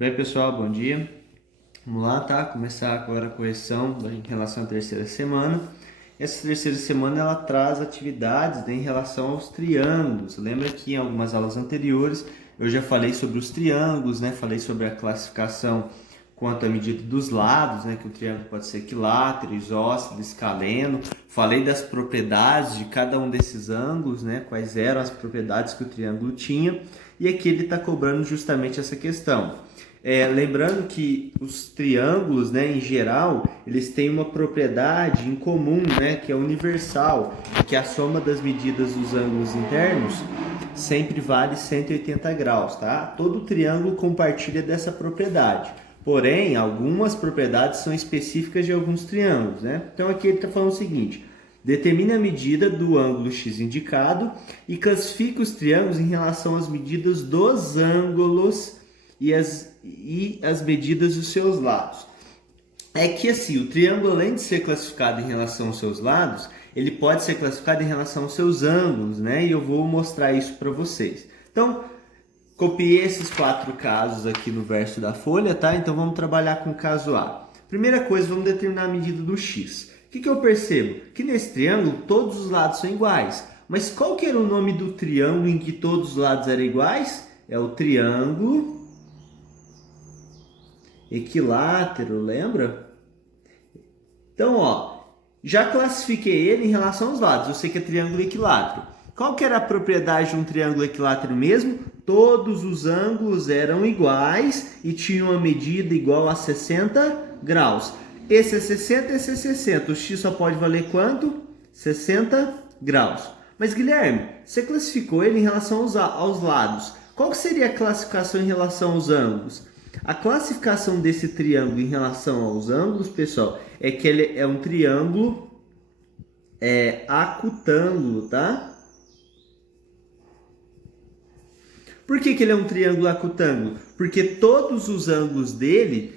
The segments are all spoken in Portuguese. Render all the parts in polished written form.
Bem, pessoal, bom dia. Vamos lá, tá? Começar agora a correção em relação à terceira semana. Essa terceira semana ela traz atividades, né, em relação aos triângulos. Lembra que em algumas aulas anteriores eu já falei sobre os triângulos, né? Falei sobre a classificação quanto à medida dos lados, né? Que o triângulo pode ser equilátero, isósceles, escaleno. Falei das propriedades de cada um desses ângulos, né? Quais eram as propriedades que o triângulo tinha. E aqui ele está cobrando justamente essa questão. Lembrando que os triângulos, né, em geral, eles têm uma propriedade em comum, né, que é universal, que a soma das medidas dos ângulos internos sempre vale 180 graus, tá? Todo triângulo compartilha dessa propriedade. Porém, algumas propriedades são específicas de alguns triângulos, né? Então aqui ele está falando o seguinte: determine a medida do ângulo x indicado e classifique os triângulos em relação às medidas dos ângulos e as medidas dos seus lados. É que assim, o triângulo, além de ser classificado em relação aos seus lados, ele pode ser classificado em relação aos seus ângulos, né? E eu vou mostrar isso para vocês. Então, copiei esses 4 casos aqui no verso da folha, tá? Então, vamos trabalhar com o caso A. Primeira coisa, vamos determinar a medida do x. O que eu percebo? Que nesse triângulo, todos os lados são iguais. Mas qual que era o nome do triângulo em que todos os lados eram iguais? É o triângulo equilátero, lembra? Então, ó, já classifiquei ele em relação aos lados. Eu sei que é triângulo equilátero. Qual que era a propriedade de um triângulo equilátero mesmo? Todos os ângulos eram iguais e tinham uma medida igual a 60 graus. Esse é 60, esse é 60. O x só pode valer quanto? 60 graus. Mas, Guilherme, você classificou ele em relação aos lados. Qual que seria a classificação em relação aos ângulos? A classificação desse triângulo em relação aos ângulos, pessoal, é que ele é um triângulo acutângulo, tá? Por que ele é um triângulo acutângulo? Porque todos os ângulos dele,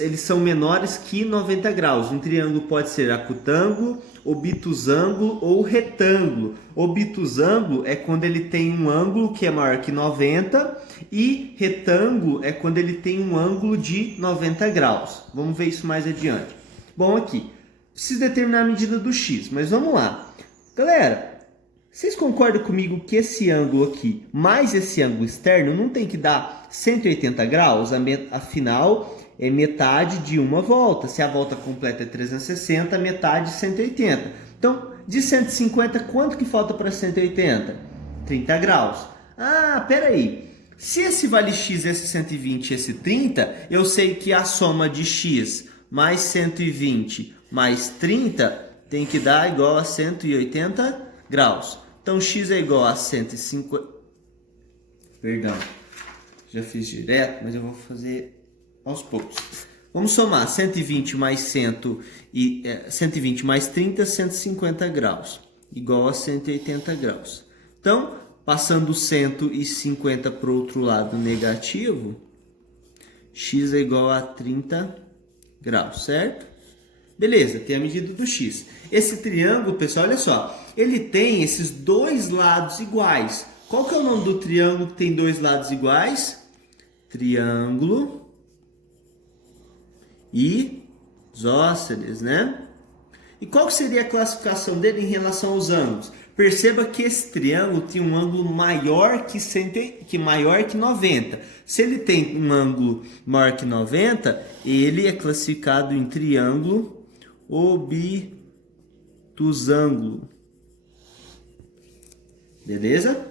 eles são menores que 90 graus. Um triângulo pode ser acutângulo, obtusângulo ou retângulo. Obtusângulo é quando ele tem um ângulo que é maior que 90 e retângulo é quando ele tem um ângulo de 90 graus. Vamos ver isso mais adiante. Bom, aqui, preciso determinar a medida do x, mas vamos lá. Galera, vocês concordam comigo que esse ângulo aqui, mais esse ângulo externo, não tem que dar 180 graus? Afinal, é metade de uma volta. Se a volta completa é 360, metade 180. Então, de 150, quanto que falta para 180? 30 graus. Ah, peraí. Se esse vale x, esse 120 e esse 30, eu sei que a soma de x mais 120 mais 30 tem que dar igual a 180 graus. Então, x é igual a 150... Perdão, já fiz direto, mas eu vou fazer aos poucos. Vamos somar 120 mais 120 mais 30, 150 graus, igual a 180 graus. Então, passando 150 para o outro lado negativo, x é igual a 30 graus, certo? Beleza, tem a medida do x. Esse triângulo, pessoal, olha só, ele tem esses dois lados iguais. Qual que é o nome do triângulo que tem dois lados iguais? Triângulo isósceles, né? E qual que seria a classificação dele em relação aos ângulos? Perceba que esse triângulo tem um ângulo maior que 90. Se ele tem um ângulo maior que 90, ele é classificado em triângulo obtusângulo. Beleza?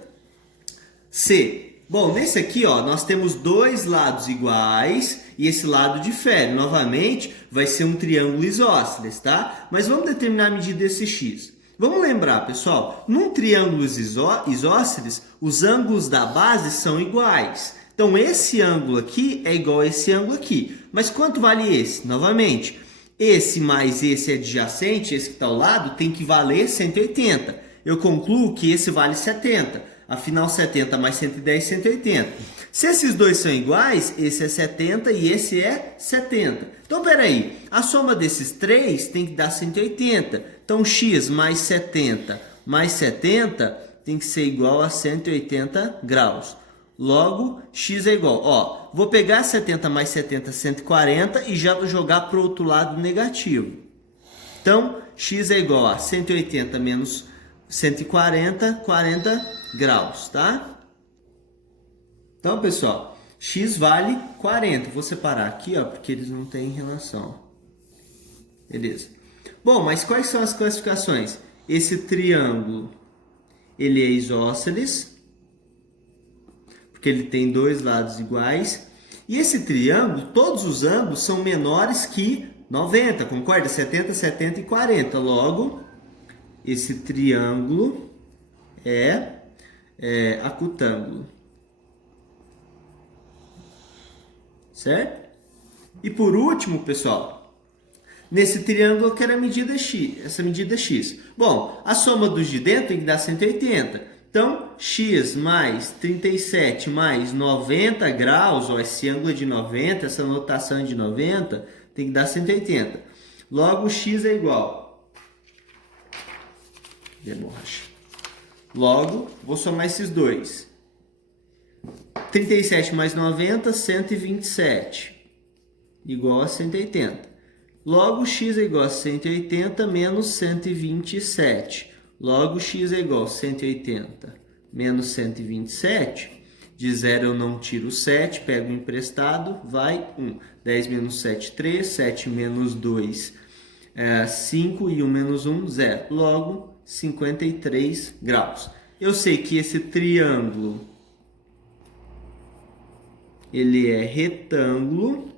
C. Bom, nesse aqui, ó, nós temos dois lados iguais e esse lado difere. Novamente, vai ser um triângulo isósceles, tá? Mas vamos determinar a medida desse x. Vamos lembrar, pessoal, num triângulo isósceles, os ângulos da base são iguais. Então, esse ângulo aqui é igual a esse ângulo aqui. Mas quanto vale esse? Novamente, esse mais esse adjacente, esse que está ao lado, tem que valer 180. Eu concluo que esse vale 70. Afinal, 70 mais 110, 180. Se esses dois são iguais, esse é 70 e esse é 70. Então, peraí, a soma desses três tem que dar 180. Então, x mais 70 tem que ser igual a 180 graus. Logo, x é igual. Ó, vou pegar 70 mais 70, 140 e já vou jogar para o outro lado negativo. Então, x é igual a 180 menos 140, 40 graus, tá? Então, pessoal, x vale 40. Vou separar aqui, ó, porque eles não têm relação. Beleza. Bom, mas quais são as classificações? Esse triângulo, ele é isósceles, porque ele tem dois lados iguais. E esse triângulo, todos os ângulos são menores que 90, concorda? 70, 70 e 40. Logo, esse triângulo é acutângulo. Certo? E por último, pessoal, nesse triângulo eu quero a medida x, essa medida x. Bom, a soma dos de dentro tem que dar 180. Então, x mais 37 mais 90 graus, ó, esse ângulo é de 90, essa notação é de 90, tem que dar 180. Logo, x é igual. De borracha. Logo, vou somar esses dois. 37 mais 90, 127. Igual a 180. Logo, x é igual a 180 menos 127. Logo, x é igual a 180 menos 127. De 0 eu não tiro 7, pego o emprestado, vai 1. 10 menos 7, 3. 7 menos 2, 5. E 1 menos 1, 0. Logo, 53 graus. Eu sei que esse triângulo, ele é retângulo,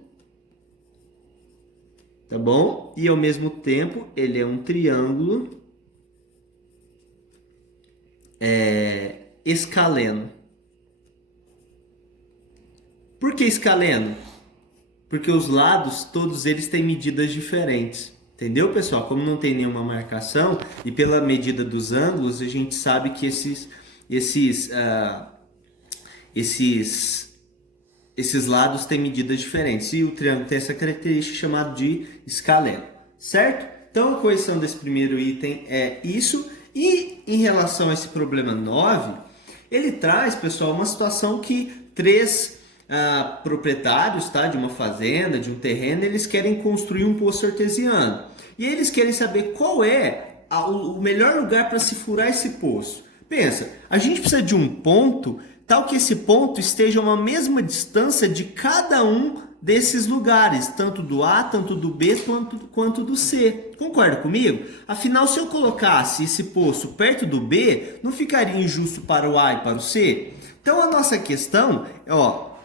tá bom? E ao mesmo tempo, ele é um triângulo escaleno. Por que escaleno? Porque os lados, todos eles têm medidas diferentes. Entendeu, pessoal? Como não tem nenhuma marcação, e pela medida dos ângulos, a gente sabe que esses lados têm medidas diferentes. E o triângulo tem essa característica chamada de escaleno. Certo? Então, a correção desse primeiro item é isso. E em relação a esse problema 9, ele traz, pessoal, uma situação que três proprietários, tá, de uma fazenda, de um terreno, eles querem construir um poço artesiano. E eles querem saber qual é o melhor lugar para se furar esse poço. Pensa, a gente precisa de um ponto tal que esse ponto esteja a uma mesma distância de cada um desses lugares, tanto do A, tanto do B, quanto do C. Concorda comigo? Afinal, se eu colocasse esse poço perto do B, não ficaria injusto para o A e para o C? Então, a nossa questão é,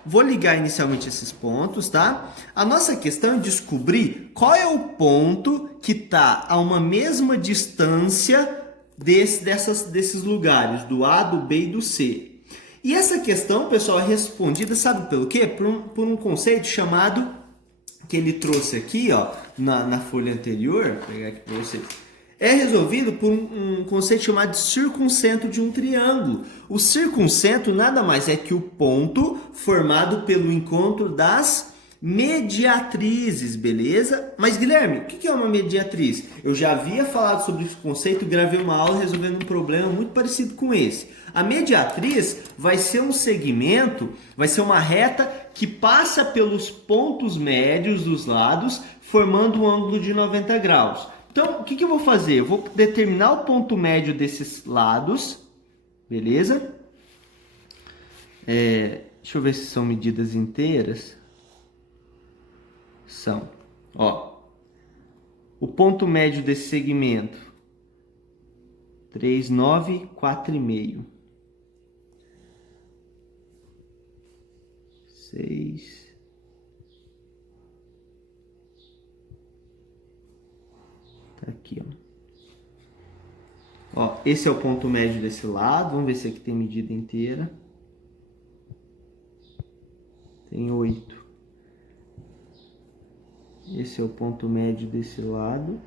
vou ligar inicialmente esses pontos, tá? A nossa questão é descobrir qual é o ponto que está a uma mesma distância desses lugares, do A, do B e do C. E essa questão, pessoal, é respondida, sabe pelo quê? Por um conceito chamado, que ele trouxe aqui, ó, na folha anterior, vou pegar aqui para vocês. É resolvido por um conceito chamado de circuncento de um triângulo. O circuncento nada mais é que o ponto formado pelo encontro das mediatrizes, beleza? Mas, Guilherme, o que é uma mediatriz? Eu já havia falado sobre esse conceito, gravei uma aula resolvendo um problema muito parecido com esse. A mediatriz vai ser um segmento, vai ser uma reta que passa pelos pontos médios dos lados, formando um ângulo de 90 graus. Então, o que eu vou fazer? Eu vou determinar o ponto médio desses lados, beleza? Deixa eu ver se são medidas inteiras. São, o ponto médio desse segmento, 3, 9, 4,5. 6. Tá aqui, ó. Esse é o ponto médio desse lado. Vamos ver se aqui tem medida inteira. Tem 8. Esse é o ponto médio desse lado.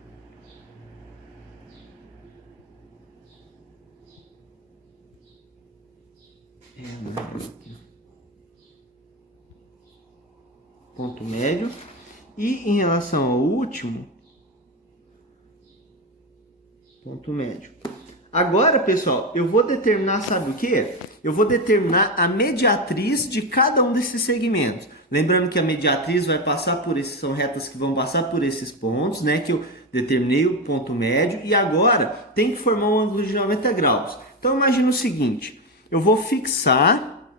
Ponto médio. E em relação ao último, ponto médio. Agora, pessoal, eu vou determinar, sabe o quê? Eu vou determinar a mediatriz de cada um desses segmentos. Lembrando que a mediatriz vai passar por esses, são retas que vão passar por esses pontos, né? Que eu determinei o ponto médio e agora tem que formar um ângulo de 90 graus. Então, imagina o seguinte, eu vou fixar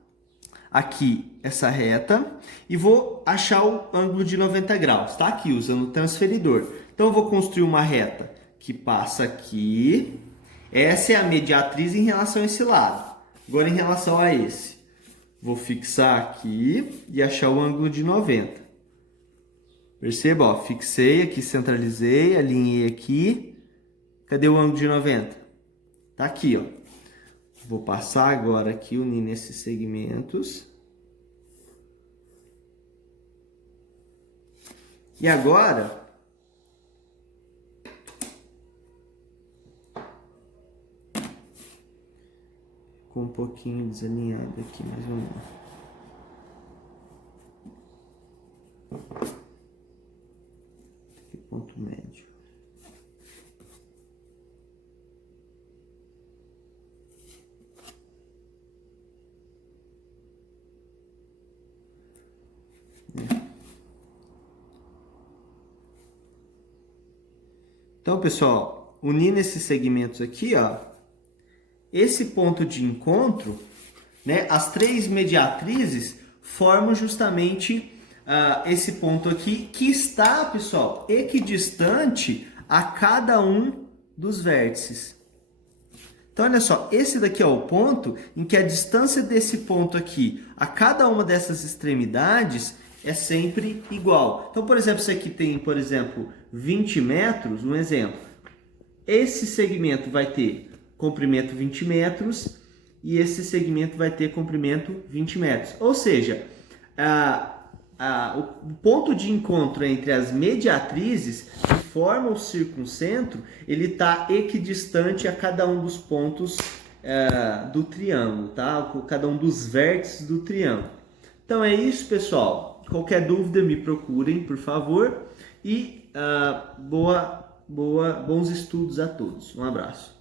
aqui essa reta e vou achar o ângulo de 90 graus, tá? Aqui, usando o transferidor. Então, eu vou construir uma reta que passa aqui. Essa é a mediatriz em relação a esse lado. Agora, em relação a esse, vou fixar aqui e achar o ângulo de 90. Perceba, ó, fixei aqui, centralizei, alinhei aqui. Cadê o ângulo de 90? Tá aqui, ó. Vou passar agora aqui, unindo esses segmentos. E agora, ficou um pouquinho desalinhado aqui, mais ou menos. Aqui, ponto médio. Então, pessoal, unindo esses segmentos aqui, ó, esse ponto de encontro, né, as três mediatrizes formam justamente esse ponto aqui, que está, pessoal, equidistante a cada um dos vértices. Então, olha só, esse daqui é o ponto em que a distância desse ponto aqui a cada uma dessas extremidades é sempre igual. Então, por exemplo, isso aqui tem, por exemplo, 20 metros, um exemplo. Esse segmento vai ter comprimento 20 metros e esse segmento vai ter comprimento 20 metros. Ou seja, o ponto de encontro entre as mediatrizes que formam o circuncentro, ele está equidistante a cada um dos pontos do triângulo, tá? Cada um dos vértices do triângulo. Então é isso, pessoal. Qualquer dúvida me procurem, por favor. E bons estudos a todos. Um abraço.